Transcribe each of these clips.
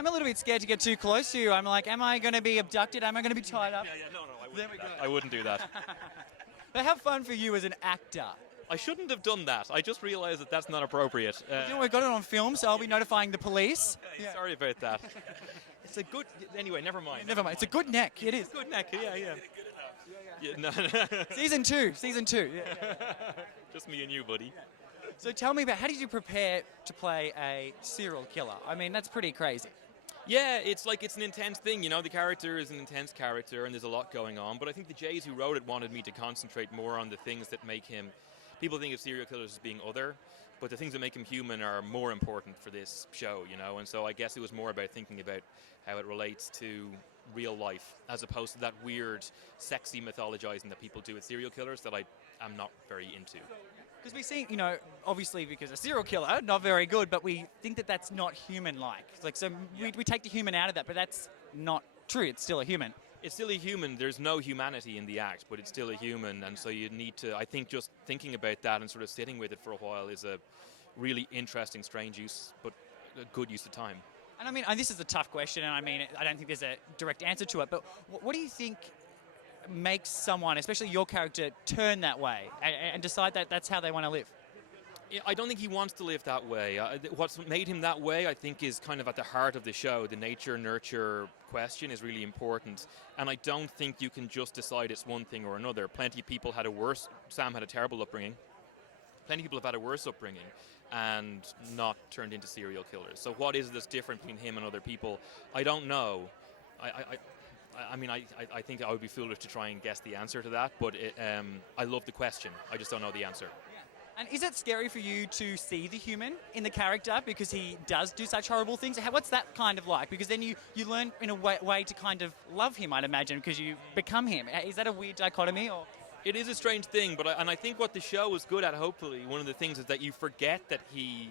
I'm a little bit scared to get too close to you. I'm like, am I going to be abducted? Am I going to be tied up? No, I wouldn't do that. But have fun for you as an actor. I shouldn't have done that. I just realised that that's not appropriate. We've got it on film, so I'll be notifying the police. Yeah. Sorry about that. It's a good... Anyway, never mind. Never mind. It's a good neck. It is. It's a good neck, yeah. No. Season two. Yeah. Just me and you, buddy. So tell me about, how did you prepare to play a serial killer? I mean, that's pretty crazy. Yeah, it's an intense thing, the character is an intense character and there's a lot going on, but I think the Jays who wrote it wanted me to concentrate more on the things that make him... People think of serial killers as being other, but the things that make him human are more important for this show, and so I guess it was more about thinking about how it relates to real life, as opposed to that weird, sexy mythologizing that people do with serial killers that I am not very into. Because we see, obviously because a serial killer, not very good, but we think that that's not human-like. We take the human out of that, but that's not true. It's still a human. It's still a human. There's no humanity in the act, but it's still a human, and so you need to, I think just thinking about that and sort of sitting with it for a while is a really interesting, strange use, but a good use of time. And I mean, this is a tough question, and I don't think there's a direct answer to it, but what do you think makes someone, especially your character, turn that way and decide that that's how they want to live? I don't think he wants to live that way. What's made him that way, I think, is kind of at the heart of the show. The nature-nurture question is really important, and I don't think you can just decide it's one thing or another. Plenty of people had a worse... Sam had a terrible upbringing. Plenty of people have had a worse upbringing and not turned into serial killers. So what is this different between him and other people? I don't know. I think I would be foolish to try and guess the answer to that, but I love the question. I just don't know the answer. And is it scary for you to see the human in the character because he does do such horrible things? What's that kind of like? Because then you learn in a way to kind of love him, I'd imagine, because you become him. Is that a weird dichotomy? Or? It is a strange thing, but I think what the show is good at, hopefully, one of the things is that you forget that he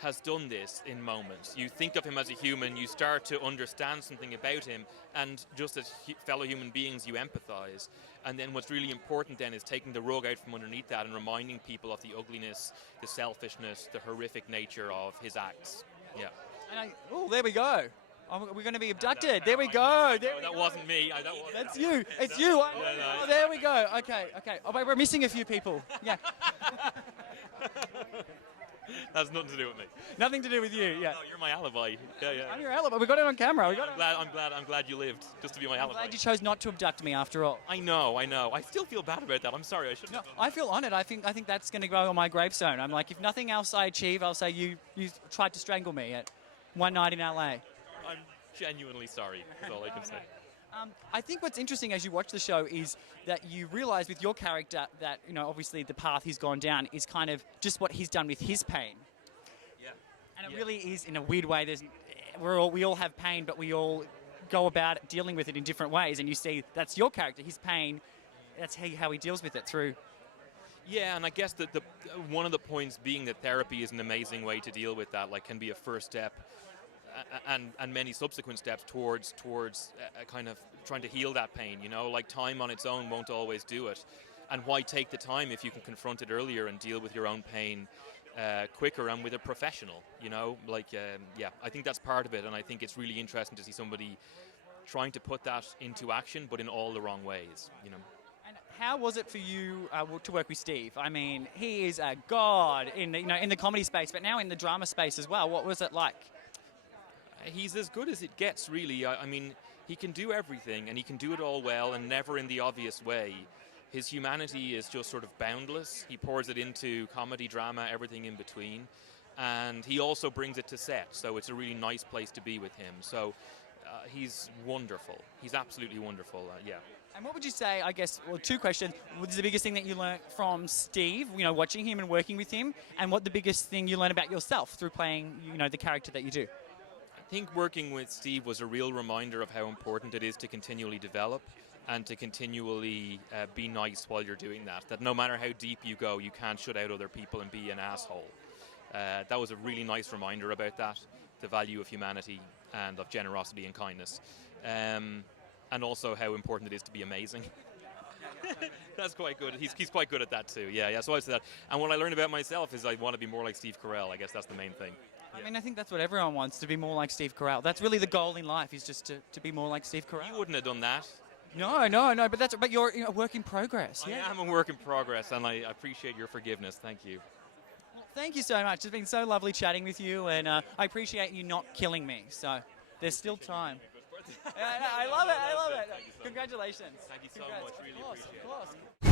has done this in moments. You think of him as a human, you start to understand something about him, and just as fellow human beings, you empathize. And then what's really important then is taking the rug out from underneath that and reminding people of the ugliness, the selfishness, the horrific nature of his acts. Yeah. And there we go. We're going to be abducted. There we go. That wasn't me. That's you. It's you. Oh, there we go. Okay. Oh, wait, we're missing a few people. Yeah. That's nothing to do with me. Nothing to do with you, yeah. No, you're my alibi. Yeah. I'm your alibi. We got it on camera. I'm glad you lived, just to be my alibi. I'm glad you chose not to abduct me after all. I know. I still feel bad about that. I'm sorry. I shouldn't. No, I feel honoured. I think that's going to go on my gravestone. I'm like, if nothing else I achieve, I'll say you tried to strangle me at one night in LA. I'm genuinely sorry. That's all I can say. I think what's interesting as you watch the show is that you realise with your character that, obviously the path he's gone down is kind of just what he's done with his pain. Yeah. And it really is, in a weird way, we all have pain, but we all go about dealing with it in different ways. And you see that's your character, his pain, that's how he deals with it through. Yeah, and I guess that one of the points being that therapy is an amazing way to deal with that, can be a first step. And many subsequent steps towards kind of trying to heal that pain, time on its own won't always do it. And why take the time if you can confront it earlier and deal with your own pain quicker and with a professional, I think that's part of it, and I think it's really interesting to see somebody trying to put that into action, but in all the wrong ways, And how was it for you to work with Steve? I mean, he is a god in the comedy space, but now in the drama space as well. What was it like? He's as good as it gets, really. I mean, he can do everything, and he can do it all well, and never in the obvious way. His humanity is just sort of boundless. He pours it into comedy, drama, everything in between. And he also brings it to set, so it's a really nice place to be with him. So he's wonderful. He's absolutely wonderful, yeah. And what would you say, I guess, two questions. What's the biggest thing that you learned from Steve, watching him and working with him? And what the biggest thing you learned about yourself through playing, the character that you do? I think working with Steve was a real reminder of how important it is to continually develop and to continually be nice while you're doing that. That no matter how deep you go, you can't shut out other people and be an asshole. That was a really nice reminder about that, the value of humanity and of generosity and kindness. And also how important it is to be amazing. That's quite good. He's quite good at that too. Yeah. So I said that. And what I learned about myself is I want to be more like Steve Carell. I guess that's the main thing. I mean, I think that's what everyone wants, to be more like Steve Carell. That's really the goal in life, is just to be more like Steve Carell. You wouldn't have done that. No, but you're a work in progress. Yeah. I am a work in progress, and I appreciate your forgiveness. Thank you. Well, thank you so much. It's been so lovely chatting with you, and I appreciate you not killing me. So there's still time. I love it. Congratulations. Thank you so Congrats. much. Really Of course, appreciate it. of course.